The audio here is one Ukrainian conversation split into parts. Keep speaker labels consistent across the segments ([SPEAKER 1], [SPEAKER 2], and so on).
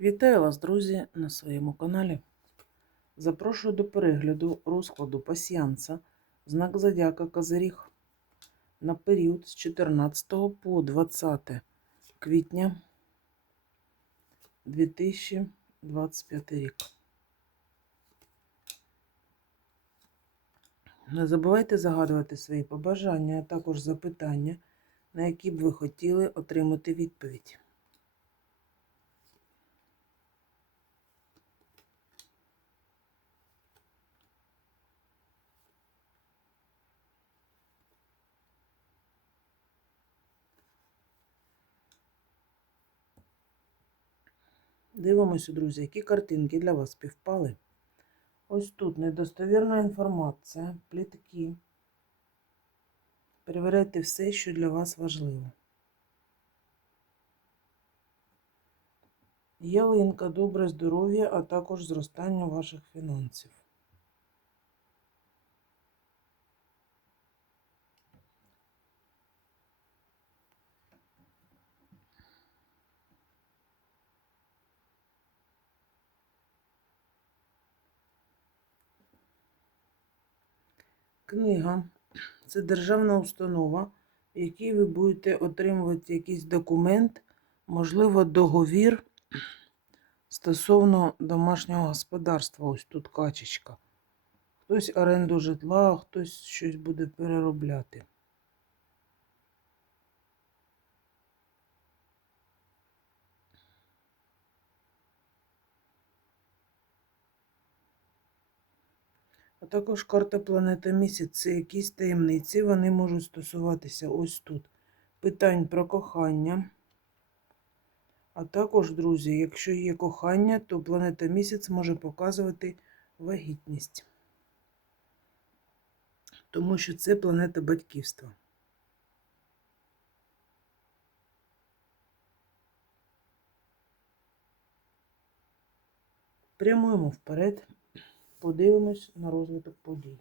[SPEAKER 1] Вітаю вас, друзі, на своєму каналі. Запрошую до перегляду розкладу пасіянса знак Зодіака Козиріг на період з 14 по 20 квітня 2025 рік. Не забувайте загадувати свої побажання, а також запитання, на які б ви хотіли отримати відповідь. Дивимося, друзі, які картинки для вас співпали. Ось тут недостовірна інформація, плітки. Перевіряйте все, що для вас важливо. Ялинка, добре здоров'я, а також зростання ваших фінансів. Книга це державна установа, в якій ви будете отримувати якийсь документ, можливо, договір стосовно домашнього господарства. Ось тут качечка. Хтось оренду житла, хтось щось буде переробляти. А також карта планета місяць це якісь таємниці. Вони можуть стосуватися ось тут питань про кохання. А також, друзі, якщо є кохання, то планета місяць може показувати вагітність. Тому що це планета батьківства. Прямуємо вперед, подивимось на розвиток подій.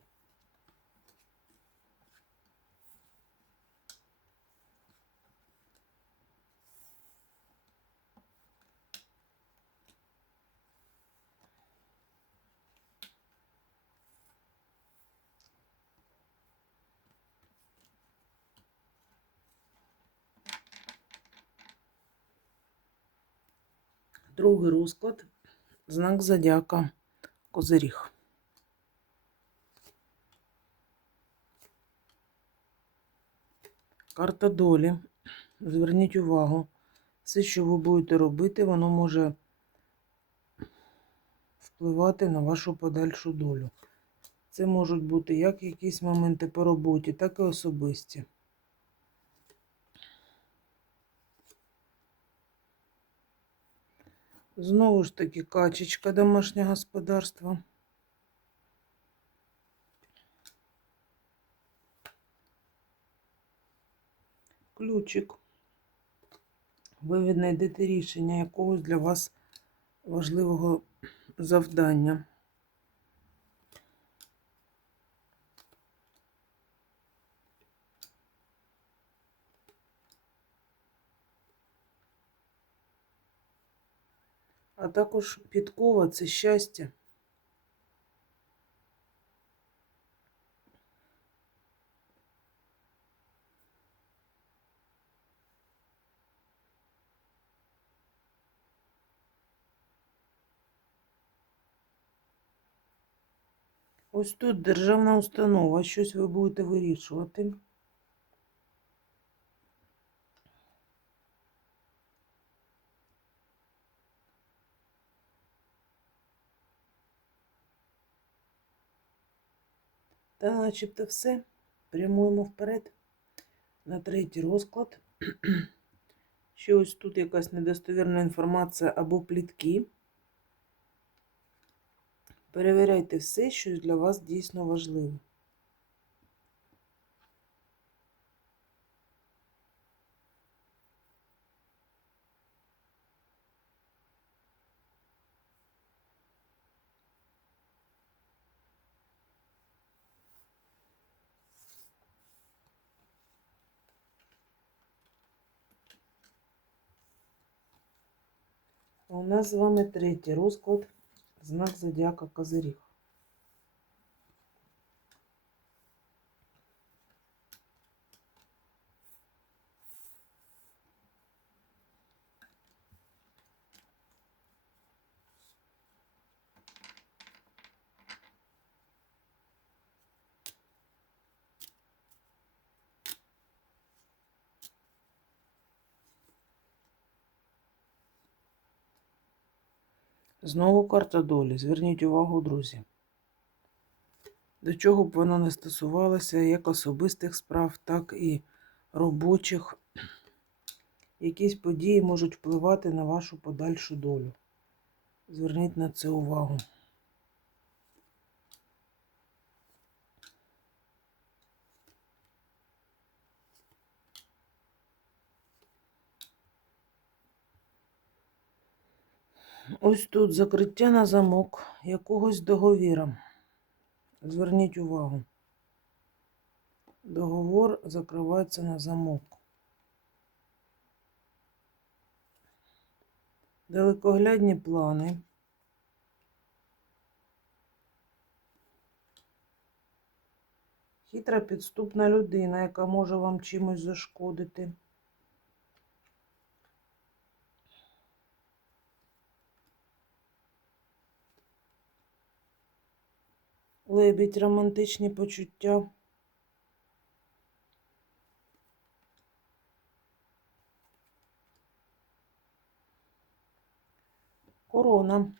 [SPEAKER 1] Другий розклад знак зодіака Козиріг. Карта долі. Зверніть увагу, все, що ви будете робити, воно може впливати на вашу подальшу долю. Це можуть бути як якісь моменти по роботі, так і особисті. Знову ж таки, качечка домашнє господарство. Ключик. Ви віднайдете рішення якогось для вас важливого завдання. А також підкова це щастя. Ось тут державна установа, щось ви будете вирішувати. Та начебто все. Прямуємо вперед на третій розклад. Ще ось тут якась недостовірна інформація або плітки. Перевіряйте все, що для вас дійсно важливо. У нас з вами третій розклад, знак зодіака Козиріг. Знову карта долі. Зверніть увагу, друзі. До чого б вона не стосувалася, як особистих справ, так і робочих. Якісь події можуть впливати на вашу подальшу долю. Зверніть на це увагу. Ось тут закриття на замок якогось договіра. Зверніть увагу. Договор закривається на замок. Далекоглядні плани. Хитра підступна людина, яка може вам чимось зашкодити. Лебідь романтичні почуття. Корона.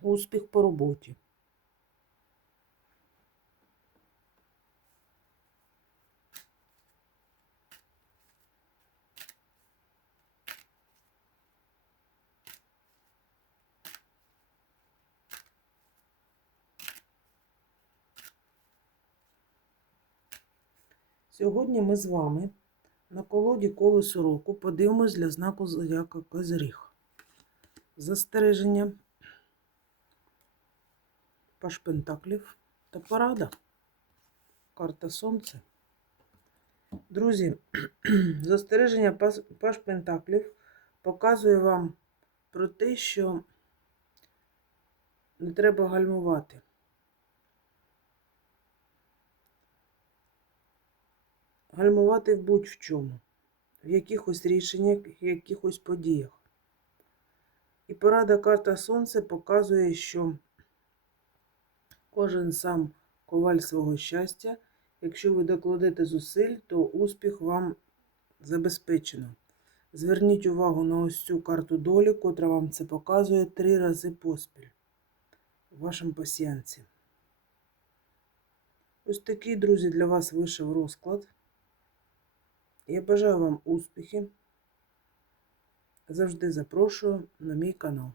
[SPEAKER 1] Успіх по роботі. Сьогодні ми з вами на колоді колесо року подивимось для знаку зодіака Козиріг. Застереження, паш пентаклів та порада. Карта Сонце. Друзі, застереження паш пентаклів показує вам про те, що не треба гальмувати. Гальмувати в будь-в чому, в якихось рішеннях, в якихось подіях. І порада карта Сонце показує, що кожен сам коваль свого щастя. Якщо ви докладете зусиль, то успіх вам забезпечено. Зверніть увагу на ось цю карту долі, котра вам це показує три рази поспіль в вашому пасіянці. Ось такий, друзі, для вас вийшов розклад. Я бажаю вам успіхів. Завжди запрошую на мій канал.